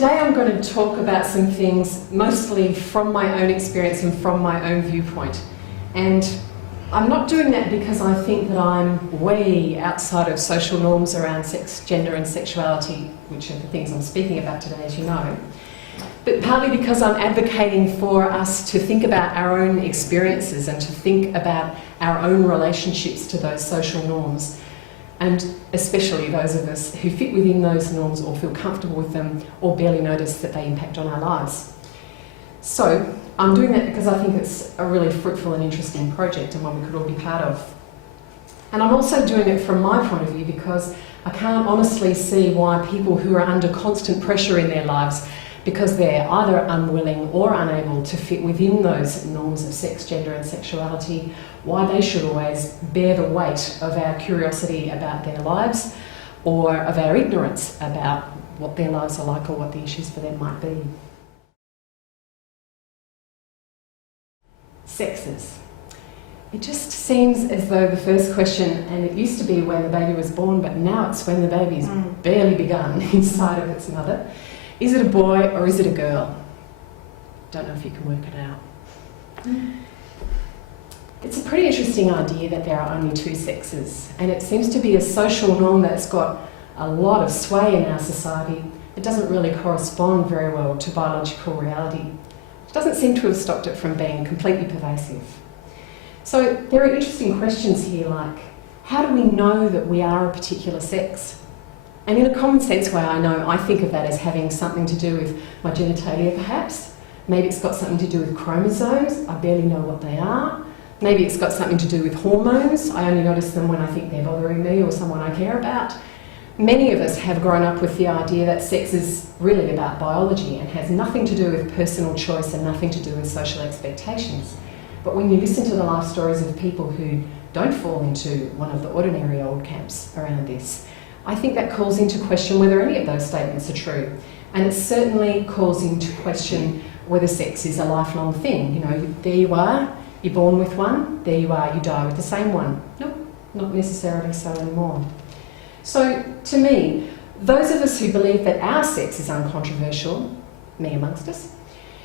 Today I'm going to talk about some things mostly from my own experience and from my own viewpoint. And I'm not doing that because I think that I'm way outside of social norms around sex, gender and sexuality, which are the things I'm speaking about today, as you know. But partly because I'm advocating for us to think about our own experiences and to think about our own relationships to those social norms. And especially those of us who fit within those norms or feel comfortable with them or barely notice that they impact on our lives. So I'm doing that because I think it's a really fruitful and interesting project and one we could all be part of. And I'm also doing it from my point of view because I can't honestly see why people who are under constant pressure in their lives because they're either unwilling or unable to fit within those norms of sex, gender and sexuality, why they should always bear the weight of our curiosity about their lives or of our ignorance about what their lives are like or what the issues for them might be. Sexes. It just seems as though the first question, and it used to be when the baby was born, but now it's when the baby's barely begun inside of its mother. Is it a boy or is it a girl? Don't know if you can work it out. It's a pretty interesting idea that there are only two sexes, and it seems to be a social norm that's got a lot of sway in our society. It doesn't really correspond very well to biological reality. It doesn't seem to have stopped it from being completely pervasive. So there are interesting questions here like, how do we know that we are a particular sex? And in a common sense way, I think of that as having something to do with my genitalia perhaps. Maybe it's got something to do with chromosomes. I barely know what they are. Maybe it's got something to do with hormones. I only notice them when I think they're bothering me or someone I care about. Many of us have grown up with the idea that sex is really about biology and has nothing to do with personal choice and nothing to do with social expectations. But when you listen to the life stories of people who don't fall into one of the ordinary old camps around this, I think that calls into question whether any of those statements are true. And it certainly calls into question whether sex is a lifelong thing. You know, there you are, you're born with one, there you are, you die with the same one. Nope, not necessarily so anymore. So, to me, those of us who believe that our sex is uncontroversial, me amongst us,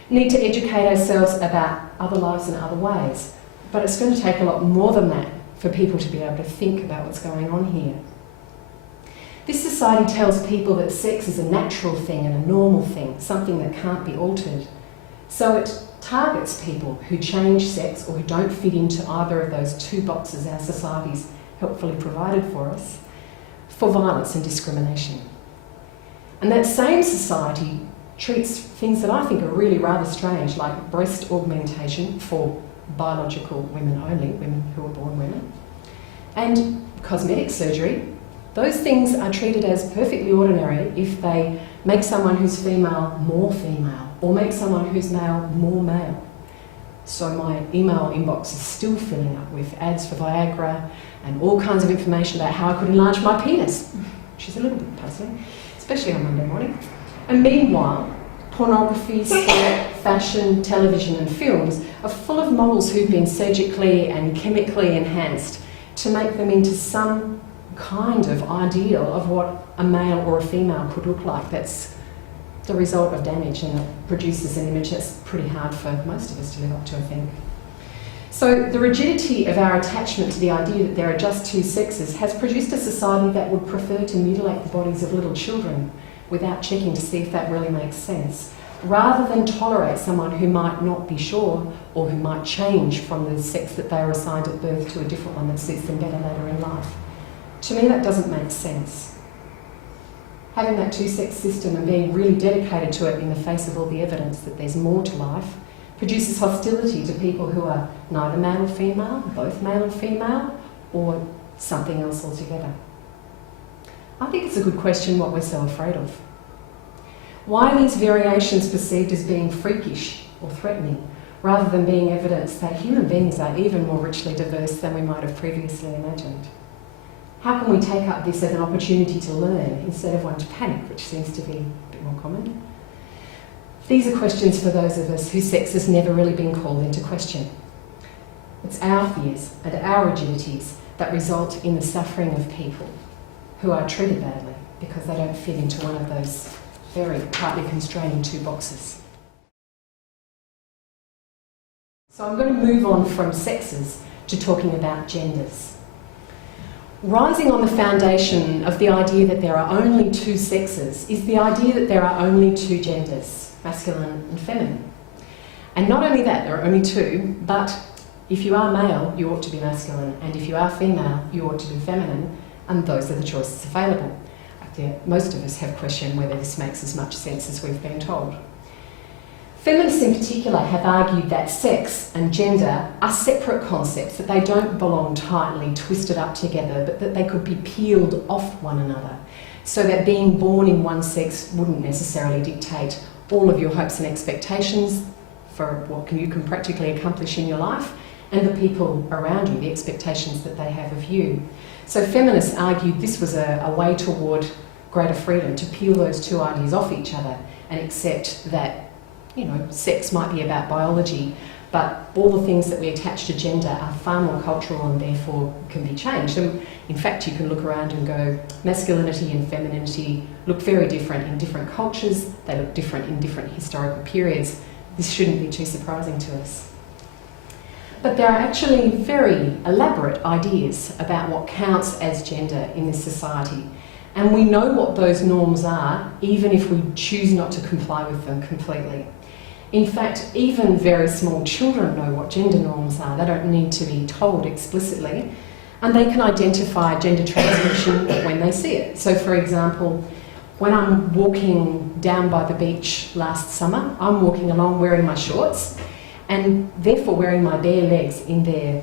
need to educate ourselves about other lives in other ways. But it's going to take a lot more than that for people to be able to think about what's going on here. This society tells people that sex is a natural thing and a normal thing, something that can't be altered. So it targets people who change sex or who don't fit into either of those two boxes our society's helpfully provided for us, for violence and discrimination. And that same society treats things that I think are really rather strange, like breast augmentation for biological women only, women who are born women, and cosmetic surgery. Those things are treated as perfectly ordinary if they make someone who's female more female or make someone who's male more male. So my email inbox is still filling up with ads for Viagra and all kinds of information about how I could enlarge my penis, which is a little bit puzzling, especially on Monday morning. And meanwhile, pornography, sport, fashion, television and films are full of models who've been surgically and chemically enhanced to make them into some kind of ideal of what a male or a female could look like. That's the result of damage and it produces an image that's pretty hard for most of us to live up to, I think. So the rigidity of our attachment to the idea that there are just two sexes has produced a society that would prefer to mutilate the bodies of little children without checking to see if that really makes sense, rather than tolerate someone who might not be sure or who might change from the sex that they were assigned at birth to a different one that suits them better later in life. To me, that doesn't make sense. Having that two-sex system and being really dedicated to it in the face of all the evidence that there's more to life produces hostility to people who are neither male or female, both male and female, or something else altogether. I think it's a good question what we're so afraid of. Why are these variations perceived as being freakish or threatening, rather than being evidence that human beings are even more richly diverse than we might have previously imagined? How can we take up this as an opportunity to learn instead of one to panic, which seems to be a bit more common? These are questions for those of us whose sex has never really been called into question. It's our fears and our rigidities that result in the suffering of people who are treated badly because they don't fit into one of those very tightly constraining two boxes. So I'm going to move on from sexes to talking about genders. Rising on the foundation of the idea that there are only two sexes is the idea that there are only two genders, masculine and feminine. And not only that, there are only two, but if you are male, you ought to be masculine, and if you are female, you ought to be feminine, and those are the choices available. Most of us have questioned whether this makes as much sense as we've been told. Feminists in particular have argued that sex and gender are separate concepts, that they don't belong tightly twisted up together, but that they could be peeled off one another, so that being born in one sex wouldn't necessarily dictate all of your hopes and expectations for what you can practically accomplish in your life, and the people around you, the expectations that they have of you. So feminists argued this was a way toward greater freedom, to peel those two ideas off each other and accept that, you know, sex might be about biology, but all the things that we attach to gender are far more cultural and therefore can be changed. And in fact, you can look around and go, masculinity and femininity look very different in different cultures, they look different in different historical periods. This shouldn't be too surprising to us. But there are actually very elaborate ideas about what counts as gender in this society. And we know what those norms are, even if we choose not to comply with them completely. In fact, even very small children know what gender norms are. They don't need to be told explicitly, and they can identify gender transmission when they see it. So for example, when I'm walking down by the beach last summer, I'm walking along wearing my shorts, and therefore wearing my bare legs in their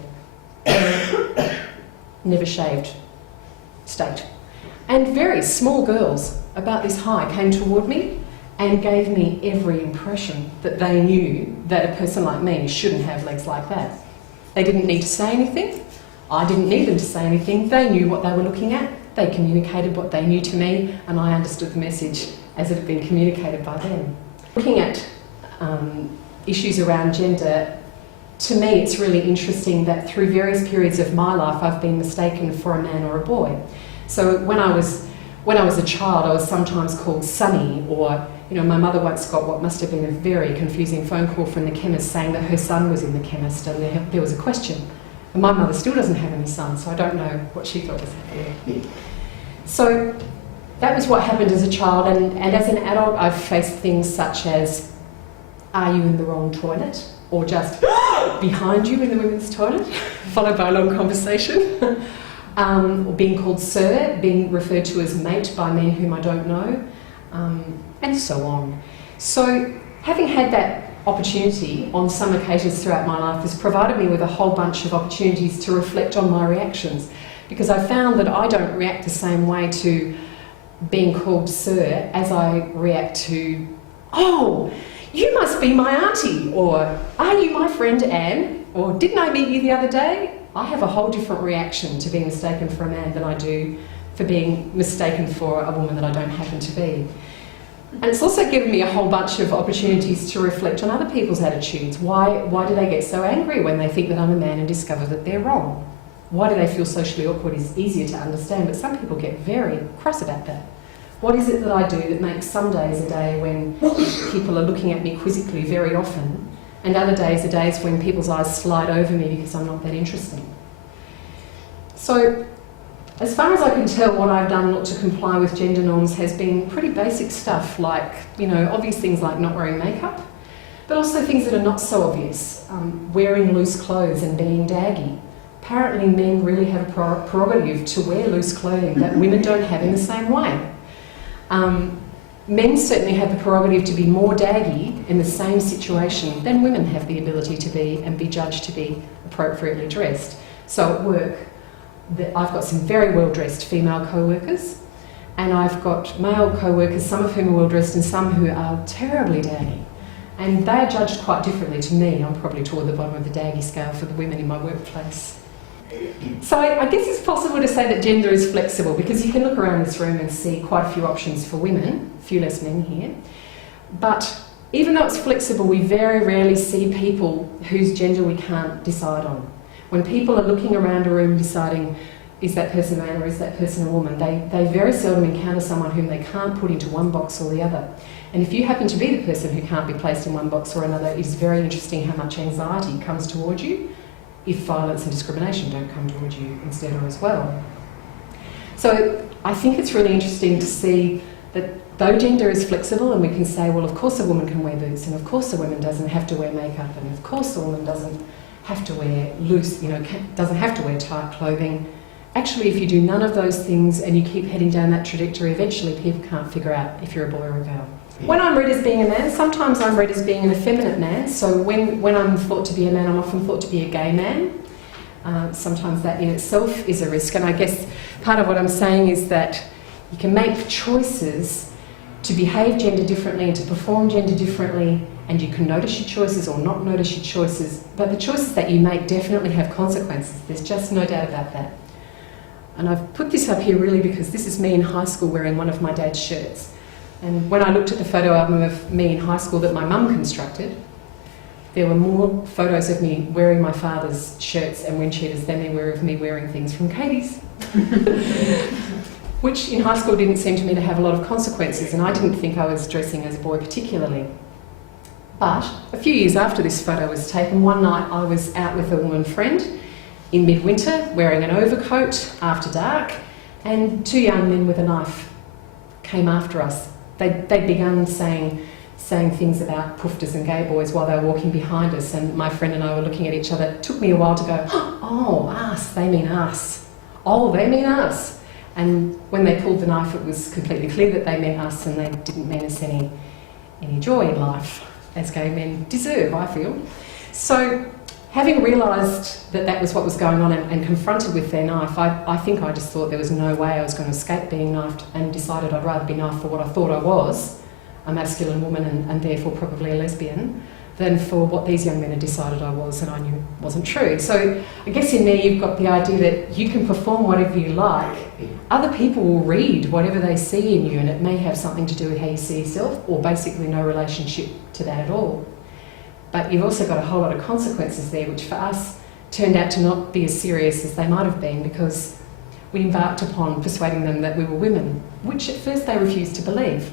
never shaved state. And very small girls, about this high, came toward me and gave me every impression that they knew that a person like me shouldn't have legs like that. They didn't need to say anything. I didn't need them to say anything. They knew what they were looking at. They communicated what they knew to me, and I understood the message as it had been communicated by them. Looking at issues around gender, to me it's really interesting that through various periods of my life I've been mistaken for a man or a boy. So when I was a child, I was sometimes called Sonny, or, you know, my mother once got what must have been a very confusing phone call from the chemist saying that her son was in the chemist, and there was a question. And my mother still doesn't have any sons, so I don't know what she thought was happening. So that was what happened as a child, and as an adult I've faced things such as, are you in the wrong toilet? Or just behind you in the women's toilet, followed by a long conversation. Or being called sir, being referred to as mate by men whom I don't know, and so on. So having had that opportunity on some occasions throughout my life has provided me with a whole bunch of opportunities to reflect on my reactions, because I found that I don't react the same way to being called sir as I react to, oh, you must be my auntie, or are you my friend Anne, or didn't I meet you the other day? I have a whole different reaction to being mistaken for a man than I do for being mistaken for a woman that I don't happen to be. And it's also given me a whole bunch of opportunities to reflect on other people's attitudes. Why do they get so angry when they think that I'm a man and discover that they're wrong? Why do they feel socially awkward is easier to understand, but some people get very cross about that. What is it that I do that makes some days a day when people are looking at me quizzically very often, and other days are days when people's eyes slide over me because I'm not that interesting? So, as far as I can tell, what I've done not to comply with gender norms has been pretty basic stuff, like, you know, obvious things like not wearing makeup, but also things that are not so obvious, wearing loose clothes and being daggy. Apparently men really have a prerogative to wear loose clothing that women don't have in the same way. Men certainly have the prerogative to be more daggy in the same situation than women have the ability to be and be judged to be appropriately dressed. So at work, I've got some very well-dressed female co-workers, and I've got male co-workers, some of whom are well-dressed and some who are terribly daggy. And they are judged quite differently to me. I'm probably toward the bottom of the daggy scale for the women in my workplace. So I guess it's possible to say that gender is flexible, because you can look around this room and see quite a few options for women, a few less men here. But even though it's flexible, we very rarely see people whose gender we can't decide on. When people are looking around a room deciding, is that person a man or is that person a woman? They very seldom encounter someone whom they can't put into one box or the other. And if you happen to be the person who can't be placed in one box or another, it's very interesting how much anxiety comes towards you if violence and discrimination don't come towards you instead or as well. So I think it's really interesting to see that though gender is flexible and we can say, well, of course a woman can wear boots, and of course a woman doesn't have to wear makeup, and of course a woman doesn't have to wear loose, doesn't have to wear tight clothing. Actually, if you do none of those things and you keep heading down that trajectory, eventually people can't figure out if you're a boy or a girl. When I'm read as being a man, sometimes I'm read as being an effeminate man. So when I'm thought to be a man, I'm often thought to be a gay man. Sometimes that in itself is a risk. And I guess part of what I'm saying is that you can make choices to behave gender differently and to perform gender differently, and you can notice your choices or not notice your choices. But the choices that you make definitely have consequences. There's just no doubt about that. And I've put this up here really because this is me in high school wearing one of my dad's shirts. And when I looked at the photo album of me in high school that my mum constructed, there were more photos of me wearing my father's shirts and wind cheaters than there were of me wearing things from Katie's. Which in high school didn't seem to me to have a lot of consequences, and I didn't think I was dressing as a boy particularly. But a few years after this photo was taken, one night I was out with a woman friend in midwinter, wearing an overcoat after dark, and two young men with a knife came after us. They'd begun saying things about poofters and gay boys while they were walking behind us, and my friend and I were looking at each other. It took me a while to go, oh, us, they mean us. Oh, they mean us. And when they pulled the knife, it was completely clear that they meant us, and they didn't mean us any joy in life, as gay men deserve, I feel. So having realised that that was what was going on and confronted with their knife, I think I just thought there was no way I was going to escape being knifed, and decided I'd rather be knifed for what I thought I was, a masculine woman and therefore probably a lesbian, than for what these young men had decided I was and I knew wasn't true. So I guess in there you've got the idea that you can perform whatever you like. Other people will read whatever they see in you, and it may have something to do with how you see yourself, or basically no relationship to that at all. But you've also got a whole lot of consequences there, which for us turned out to not be as serious as they might have been, because we embarked upon persuading them that we were women, which at first they refused to believe.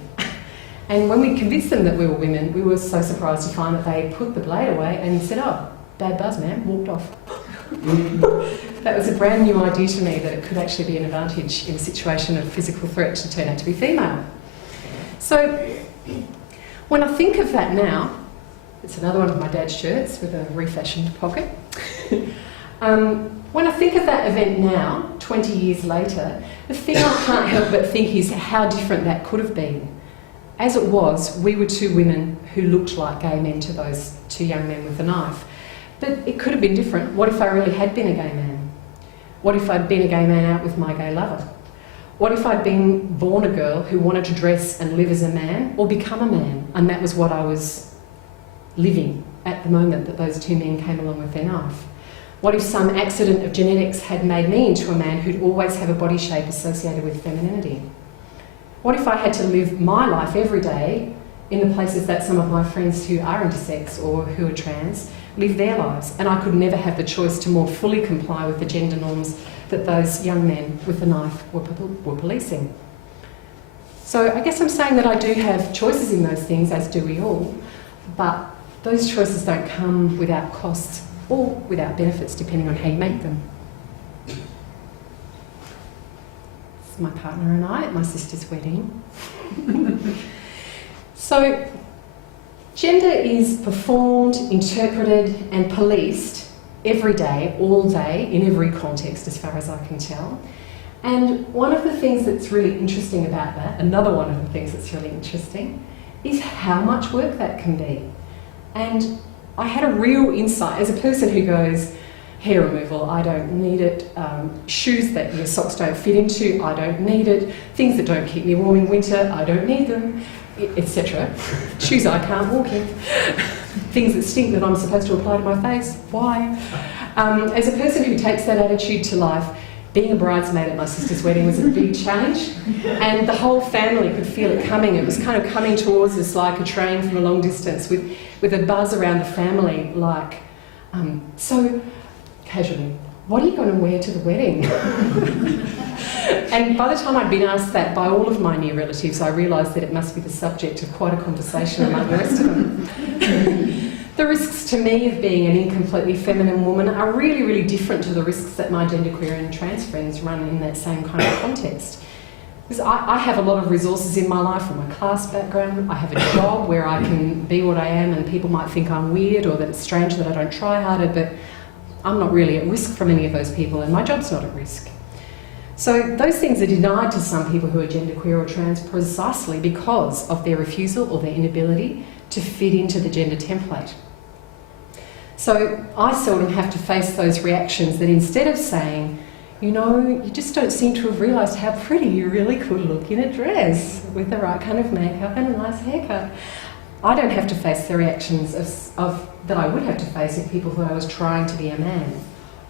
And when we convinced them that we were women, we were so surprised to find that they put the blade away and said, oh, bad buzz, man, walked off. That was a brand new idea to me, that it could actually be an advantage in a situation of physical threat to turn out to be female. So when I think of that now, it's another one of my dad's shirts with a refashioned pocket. When I think of that event now, 20 years later, the thing I can't help but think is how different that could have been. As it was, we were two women who looked like gay men to those two young men with the knife. But it could have been different. What if I really had been a gay man? What if I'd been a gay man out with my gay lover? What if I'd been born a girl who wanted to dress and live as a man, or become a man, and that was what I was living at the moment that those two men came along with their knife? What if some accident of genetics had made me into a man who'd always have a body shape associated with femininity? What if I had to live my life every day in the places that some of my friends who are intersex or who are trans live their lives, and I could never have the choice to more fully comply with the gender norms that those young men with the knife were policing? So I guess I'm saying that I do have choices in those things, as do we all, but those choices don't come without costs or without benefits, depending on how you make them. My partner and I at my sister's wedding. So, gender is performed, interpreted and policed every day, all day, in every context as far as I can tell. And one of the things that's really interesting about that, another one of the things that's really interesting, is how much work that can be. And I had a real insight as a person who goes, hair removal, I don't need it. Shoes that your socks don't fit into, I don't need it. Things that don't keep me warm in winter, I don't need them, etc. Shoes I can't walk in. Things that stink that I'm supposed to apply to my face, why? As a person who takes that attitude to life, being a bridesmaid at my sister's wedding was a big challenge, and the whole family could feel it coming. It was kind of coming towards us like a train from a long distance, with a buzz around the family, like, so casually, what are you going to wear to the wedding? And by the time I'd been asked that by all of my near relatives, I realised that it must be the subject of quite a conversation among the rest of them. The risks to me of being an incompletely feminine woman are really, really different to the risks that my genderqueer and trans friends run in that same kind of context. Because I have a lot of resources in my life from my class background. I have a job where I can be what I am, and people might think I'm weird or that it's strange that I don't try harder, but I'm not really at risk from any of those people, and my job's not at risk. So those things are denied to some people who are genderqueer or trans precisely because of their refusal or their inability to fit into the gender template. So I seldom have to face those reactions that instead of saying, you know, you just don't seem to have realised how pretty you really could look in a dress with the right kind of makeup and a nice haircut. I don't have to face the reactions that I would have to face if people thought I was trying to be a man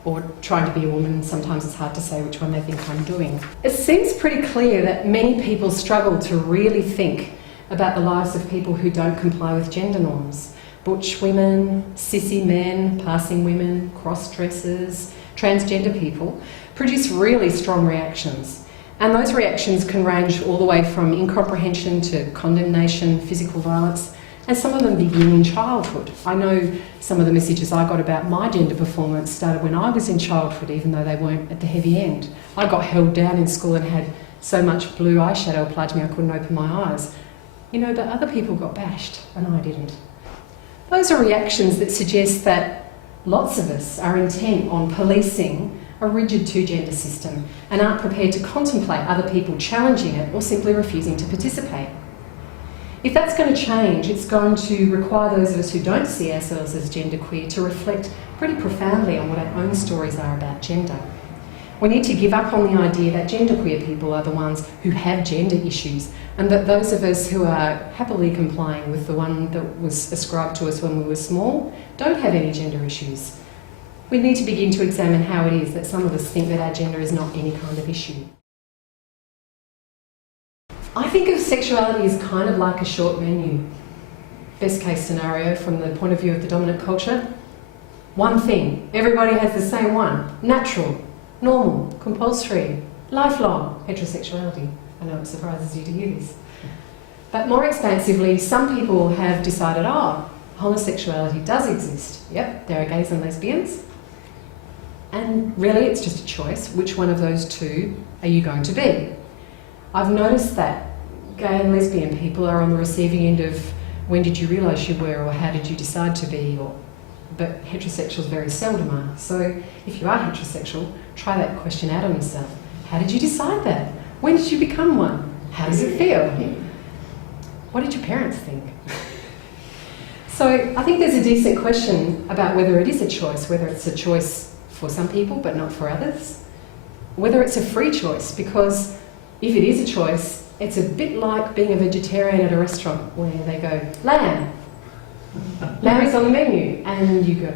or trying to be a woman. Sometimes it's hard to say which one they think I'm doing. It seems pretty clear that many people struggle to really think about the lives of people who don't comply with gender norms. Butch women, cishy men, passing women, cross-dressers, transgender people produce really strong reactions. And those reactions can range all the way from incomprehension to condemnation, physical violence, and some of them begin in childhood. I know some of the messages I got about my gender performance started when I was in childhood, even though they weren't at the heavy end. I got held down in school and had so much blue eyeshadow applied to me I couldn't open my eyes. You know, but other people got bashed and I didn't. Those are reactions that suggest that lots of us are intent on policing a rigid two-gender system and aren't prepared to contemplate other people challenging it or simply refusing to participate. If that's going to change, it's going to require those of us who don't see ourselves as genderqueer to reflect pretty profoundly on what our own stories are about gender. We need to give up on the idea that genderqueer people are the ones who have gender issues, and that those of us who are happily complying with the one that was ascribed to us when we were small don't have any gender issues. We need to begin to examine how it is that some of us think that our gender is not any kind of issue. I think of sexuality as kind of like a short menu. Best case scenario from the point of view of the dominant culture. One thing, everybody has the same one. Natural, normal, compulsory, lifelong heterosexuality. I know it surprises you to hear this. But more expansively, some people have decided, oh, homosexuality does exist. Yep, there are gays and lesbians. And really it's just a choice. Which one of those two are you going to be? I've noticed that gay and lesbian people are on the receiving end of when did you realise you were, or how did you decide to be, but heterosexuals very seldom are. So if you are heterosexual, try that question out on yourself. How did you decide that? When did you become one? How does it feel? What did your parents think? So I think there's a decent question about whether it is a choice, whether it's a choice for some people but not for others, whether it's a free choice, because if it is a choice, it's a bit like being a vegetarian at a restaurant where they go, lamb. Lamb is on the menu, and you go,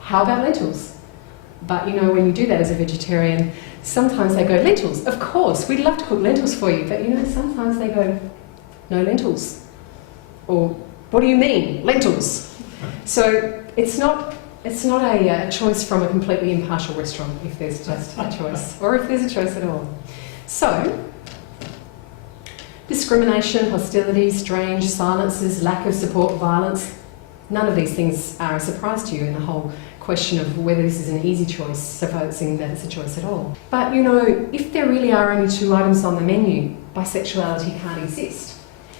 how about lentils? But you know, when you do that as a vegetarian, sometimes they go, lentils, of course, we'd love to cook lentils for you, but you know, sometimes they go, no lentils. Or, what do you mean, lentils? So it's not a choice from a completely impartial restaurant if there's just a choice, or if there's a choice at all. So, discrimination, hostility, strange silences, lack of support, violence, none of these things are a surprise to you in the whole question of whether this is an easy choice, supposing that it's a choice at all. But you know, if there really are only two items on the menu, bisexuality can't exist.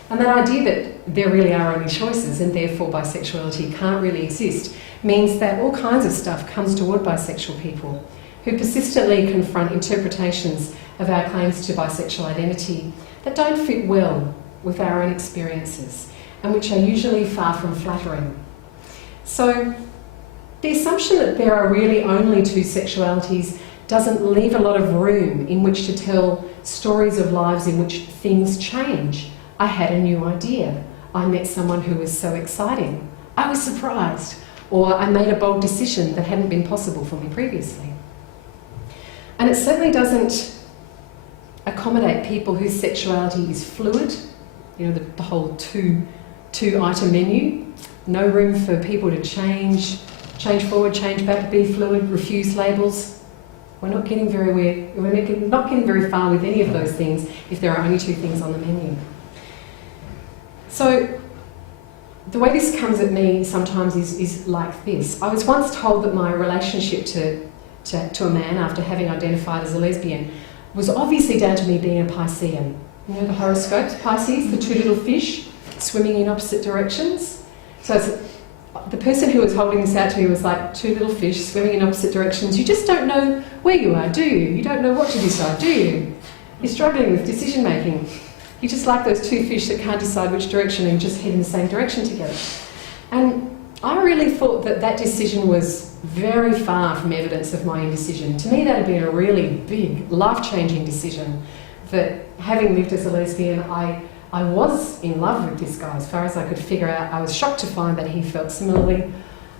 And that idea that there really are only choices and therefore bisexuality can't really exist means that all kinds of stuff comes toward bisexual people who persistently confront interpretations of our claims to bisexual identity that don't fit well with our own experiences and which are usually far from flattering. So the assumption that there are really only two sexualities doesn't leave a lot of room in which to tell stories of lives in which things change. I had a new idea. I met someone who was so exciting. I was surprised. Or I made a bold decision that hadn't been possible for me previously. And it certainly doesn't accommodate people whose sexuality is fluid, you know, the whole two-item menu. No room for people to change change forward, change back, be fluid, refuse labels. We're not getting very far with any of those things if there are only two things on the menu. So the way this comes at me sometimes is like this. I was once told that my relationship to a man after having identified as a lesbian was obviously down to me being a Piscean. You know the horoscopes, Pisces, the two little fish swimming in opposite directions? So the person who was holding this out to me was like two little fish swimming in opposite directions. You just don't know where you are, do you? You don't know what to decide, do you? You're struggling with decision making. You're just like those two fish that can't decide which direction and just head in the same direction together. And I really thought that that decision was very far from evidence of my indecision. To me, that had been a really big, life-changing decision, that having lived as a lesbian, I was in love with this guy as far as I could figure out. I was shocked to find that he felt similarly.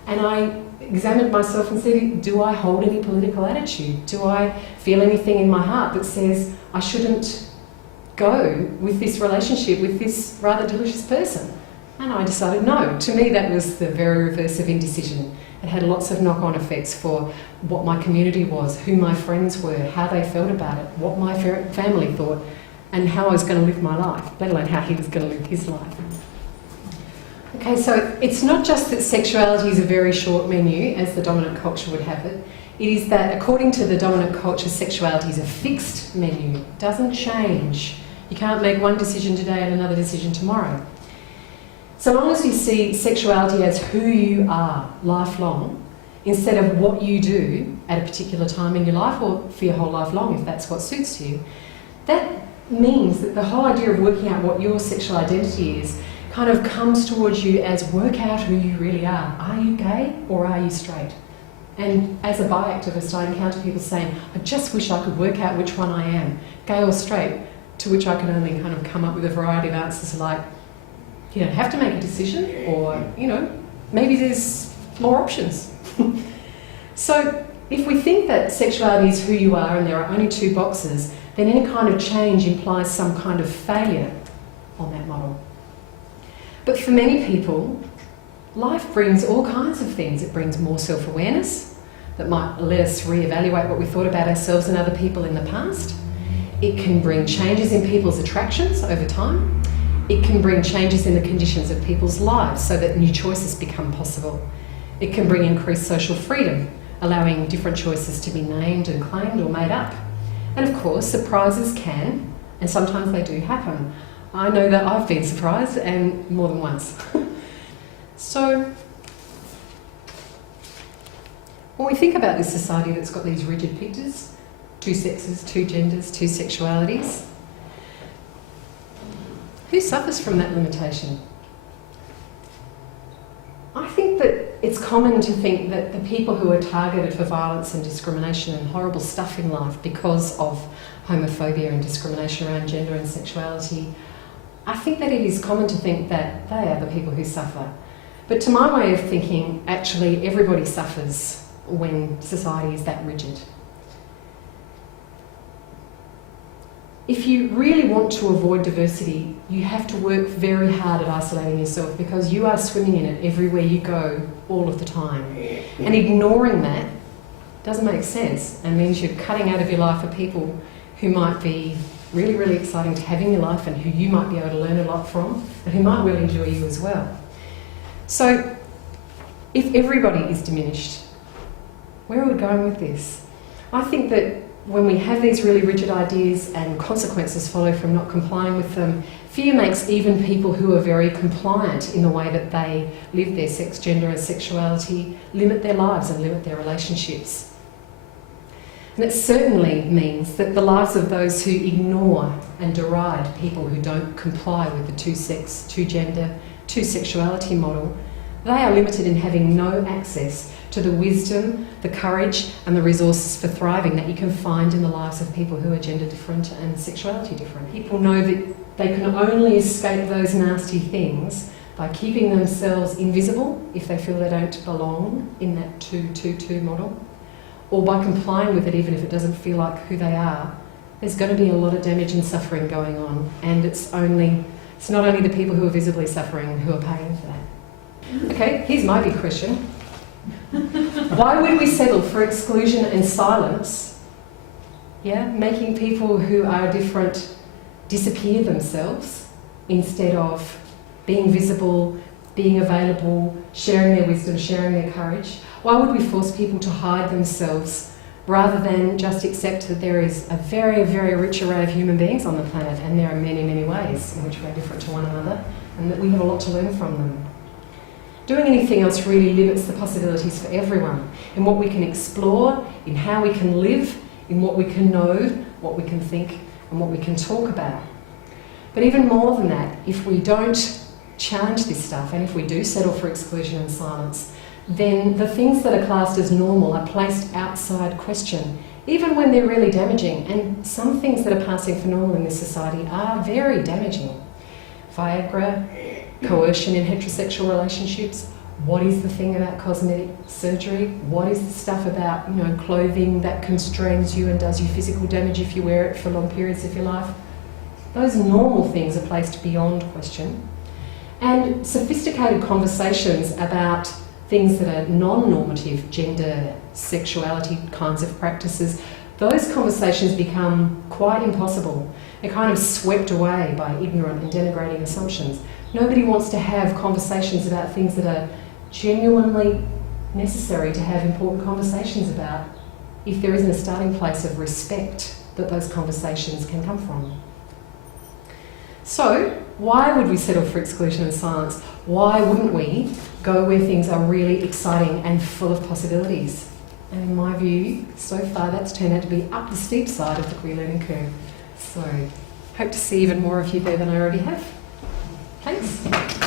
And I examined myself and said, do I hold any political attitude? Do I feel anything in my heart that says I shouldn't go with this relationship with this rather delicious person? And I decided no. To me, that was the very reverse of indecision. It had lots of knock-on effects for what my community was, who my friends were, how they felt about it, what my family thought, and how I was going to live my life, let alone how he was going to live his life. Okay, so it's not just that sexuality is a very short menu, as the dominant culture would have it. It is that, according to the dominant culture, sexuality is a fixed menu. It doesn't change. You can't make one decision today and another decision tomorrow. So long as you see sexuality as who you are lifelong, instead of what you do at a particular time in your life or for your whole life long, if that's what suits you, that means that the whole idea of working out what your sexual identity is kind of comes towards you as work out who you really are. Are you gay or are you straight? And as a bi activist, I encounter people saying, I just wish I could work out which one I am, gay or straight, to which I can only kind of come up with a variety of answers like, you don't have to make a decision, or, you know, maybe there's more options. So if we think that sexuality is who you are and there are only two boxes, then any kind of change implies some kind of failure on that model. But for many people, life brings all kinds of things. It brings more self-awareness that might let us reevaluate what we thought about ourselves and other people in the past. It can bring changes in people's attractions over time. It can bring changes in the conditions of people's lives so that new choices become possible. It can bring increased social freedom, allowing different choices to be named and claimed or made up. And of course, surprises can, and sometimes they do happen. I know that I've been surprised, and more than once. So, when we think about this society that's got these rigid pictures, two sexes, two genders, two sexualities, who suffers from that limitation? I think that it's common to think that the people who are targeted for violence and discrimination and horrible stuff in life because of homophobia and discrimination around gender and sexuality, I think that it is common to think that they are the people who suffer. But to my way of thinking, actually everybody suffers when society is that rigid. If you really want to avoid diversity, you have to work very hard at isolating yourself because you are swimming in it everywhere you go all of the time. And ignoring that doesn't make sense and means you're cutting out of your life for people who might be really, really exciting to have in your life and who you might be able to learn a lot from and who might really enjoy you as well. So, if everybody is diminished, where are we going with this? I think that when we have these really rigid ideas and consequences follow from not complying with them, fear makes even people who are very compliant in the way that they live their sex, gender and sexuality limit their lives and limit their relationships. And it certainly means that the lives of those who ignore and deride people who don't comply with the two-sex, two-gender, two-sexuality model, they are limited in having no access to the wisdom, the courage and the resources for thriving that you can find in the lives of people who are gender different and sexuality different. People know that they can only escape those nasty things by keeping themselves invisible if they feel they don't belong in that 2-2-2 model, or by complying with it even if it doesn't feel like who they are. There's going to be a lot of damage and suffering going on, and it's not only the people who are visibly suffering who are paying for that. Okay, here's my big question. Why would we settle for exclusion and silence? Yeah, making people who are different disappear themselves instead of being visible, being available, sharing their wisdom, sharing their courage. Why would we force people to hide themselves rather than just accept that there is a very, very rich array of human beings on the planet, and there are many, many ways in which we're different to one another, and that we have a lot to learn from them? Doing anything else really limits the possibilities for everyone in what we can explore, in how we can live, in what we can know, what we can think, and what we can talk about. But even more than that, if we don't challenge this stuff, and if we do settle for exclusion and silence, then the things that are classed as normal are placed outside question, even when they're really damaging. And some things that are passing for normal in this society are very damaging. Viagra, coercion in heterosexual relationships. What is the thing about cosmetic surgery? What is the stuff about, clothing that constrains you and does you physical damage if you wear it for long periods of your life? Those normal things are placed beyond question. And sophisticated conversations about things that are non-normative, gender, sexuality kinds of practices, those conversations become quite impossible. They're kind of swept away by ignorant and denigrating assumptions. Nobody wants to have conversations about things that are genuinely necessary to have important conversations about if there isn't a starting place of respect that those conversations can come from. So, why would we settle for exclusion and silence? Why wouldn't we go where things are really exciting and full of possibilities? And in my view, so far that's turned out to be up the steep side of the queer learning curve. So, hope to see even more of you there than I already have. Thanks.